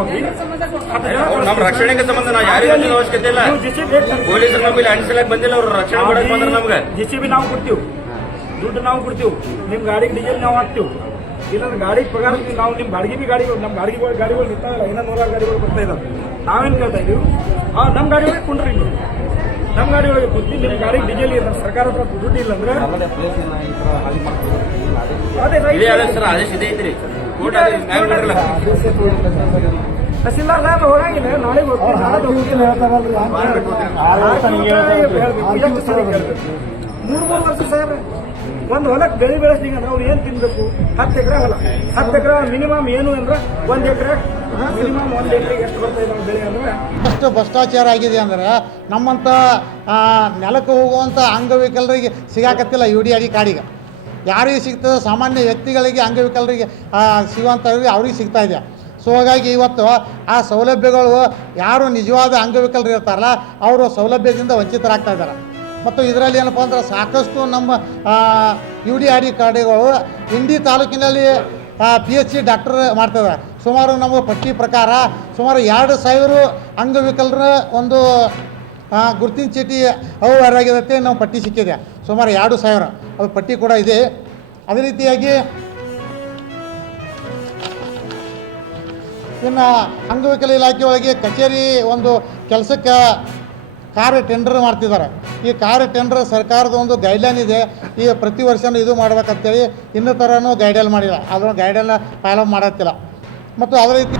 ಹೋಗಿ ನಮ್ಮ ರಕ್ಷಣೆಗೆ ಸಂಬಂಧ ನಾವು ಯಾರಿಗೂ ಅವಶ್ಯಕತೆ ಇಲ್ಲ. ಪೊಲೀಸರು ನಮಗೆ ಅಣಿಸಲಕ್ಕೆ ಬಂದಿಲ್ಲ, ಅವ್ರು ರಕ್ಷಣೆ ಕೊಡಕ್ಕೆ ಬಂದ್ರೆ ನಮ್ಗೆ JCB ನಾವು ಕೊಡ್ತೀವಿ, ದುಡ್ಡು ನಾವು ಕೊಡ್ತೀವಿ, ನಿಮ್ ಗಾಡಿಗೆ ಡೀಸೆಲ್ ನಾವು ಹಾಕ್ತೀವಿ. ಇಲ್ಲಾಂದ್ರೆ ಗಾಡಿ ಪಗಾರ ನಾವು ನಿಮ್ಮ ಬಾಡಿಗೆ ಗಾಡಿಗಳು ನಮ್ಮ ಗಾಡಿಗಳು ನಿಂತಾಗಲ್ಲ, ಇನ್ನೂ 100 ಗಾಡಿಗಳು ಬರ್ತಾ ಇದಾವೆ. ನಾವೇನು ಕೇಳ್ತಾ ಇದೀವಿ, ನಮ್ಮ ಗಾಡಿ ಒಳಗೆ ಕುಂಡ್ರಿ, ನೀವು ನಮ್ಮ ಗಾಡಿ ಒಳಗೆ ಕೂತಿ ನಿಮ್ಮ ಗಾಡಿಗೆ ಡೀಸೆಲ್ ಇಲ್ಲ, ಸರ್ಕಾರ ಹತ್ರ ದುಡ್ಡು ಇಲ್ಲ ಅಂದ್ರೆ ಸರ್ ಆದೇಶ ಇದೆ ಐತ್ರಿ. ತಹಸೀಲ್ದಾರ್ ಸಾಹೇಬ್ ಹೋಗಂಗಿಲ್ಲ, ನಾಳೆ ಮೂರು ವರ್ಷ ಸಾಹೇಬ್ರೆ ಒಂದು ಹೊಲಕ್ಕೆ ಬೆಳೆ ಬೆಳೆಸ್ಲಿಕ್ಕೆ ಅಂದ್ರೆ ಅವ್ರು ಏನ್ ತಿನ್ಬೇಕು? 10 ಎಕರೆ ಹೊಲ, 10 ಎಕರೆ ಮಿನಿಮಮ್ ಏನು ಅಂದ್ರೆ 1 ಎಕರೆ ಮಿನಿಮಮ್ 1 ಎಕರೆಗೆ ಎಷ್ಟು ಬರ್ತಾ ಇದೆ ಬೆಳೆ ಅಂದ್ರೆ ಅಷ್ಟು ಭ್ರಷ್ಟಾಚಾರ ಆಗಿದೆ ಅಂದ್ರೆ ನಮ್ಮಂಥ ನೆಲಕ್ಕೆ ಹೋಗುವಂಥ ಅಂಗವಿಕಲರಿಗೆ ಸಿಗಾಕತ್ತಿಲ್ಲ UDAD ಕಾರ್ಡಿಗೆ. ಯಾರಿಗೆ ಸಿಗ್ತದೆ? ಸಾಮಾನ್ಯ ವ್ಯಕ್ತಿಗಳಿಗೆ, ಅಂಗವಿಕಲರಿಗೆ ಸಿಗುವಂಥವ್ರಿಗೆ ಅವ್ರಿಗೆ ಸಿಗ್ತಾ ಇದೆ. ಸೊ ಹಾಗಾಗಿ ಇವತ್ತು ಆ ಸೌಲಭ್ಯಗಳು ಯಾರು ನಿಜವಾದ ಅಂಗವಿಕಲರು ಇರ್ತಾರಲ್ಲ ಅವರು ಸೌಲಭ್ಯದಿಂದ ವಂಚಿತರಾಗ್ತಾ ಇದ್ದಾರೆ. ಮತ್ತು ಇದರಲ್ಲಿ ಏನಪ್ಪ ಅಂದ್ರೆ ಸಾಕಷ್ಟು ನಮ್ಮ UDAD ಕಾರ್ಡುಗಳು ಇಂಡಿ ತಾಲೂಕಿನಲ್ಲಿ PHC ಡಾಕ್ಟರ್ ಮಾಡ್ತಿದ್ದಾರೆ. ಸುಮಾರು ನಮ್ಮ ಪಟ್ಟಿ ಪ್ರಕಾರ ಸುಮಾರು 2,000 ಅಂಗವಿಕಲರ ಒಂದು ಗುರುತಿನ ಚೀಟಿ ಅವ್ಯವಹಾರಾಗಿರುತ್ತೆ. ನಾವು ಪಟ್ಟಿ ಸಿಕ್ಕಿದೆ ಸುಮಾರು 2,000, ಅದು ಪಟ್ಟಿ ಕೂಡ ಇದೆ. ಅದೇ ರೀತಿಯಾಗಿ ಇನ್ನು ಅಂಗವಿಕಲ ಇಲಾಖೆ ಒಳಗೆ ಕಚೇರಿ ಒಂದು ಕೆಲಸಕ್ಕೆ ಕಾರ್ ಟೆಂಡರ್ ಮಾಡ್ತಿದ್ದಾರೆ. ಈ ಕಾರ್ ಟೆಂಡರ್ ಸರ್ಕಾರದ ಒಂದು ಗೈಡ್ಲೈನ್ ಇದೆ, ಈ ಪ್ರತಿ ವರ್ಷವೂ ಇದು ಮಾಡ್ಬೇಕಂತೇಳಿ ಇನ್ನೂ ಥರನೂ ಗೈಡ್ಲೈನ್ ಮಾಡಿಲ್ಲ, ಅದನ್ನು ಗೈಡ್ಲೈನ್ ಫಾಲೋ ಮಾಡತ್ತಿಲ್ಲ. ಮತ್ತು ಅದೇ ರೀತಿ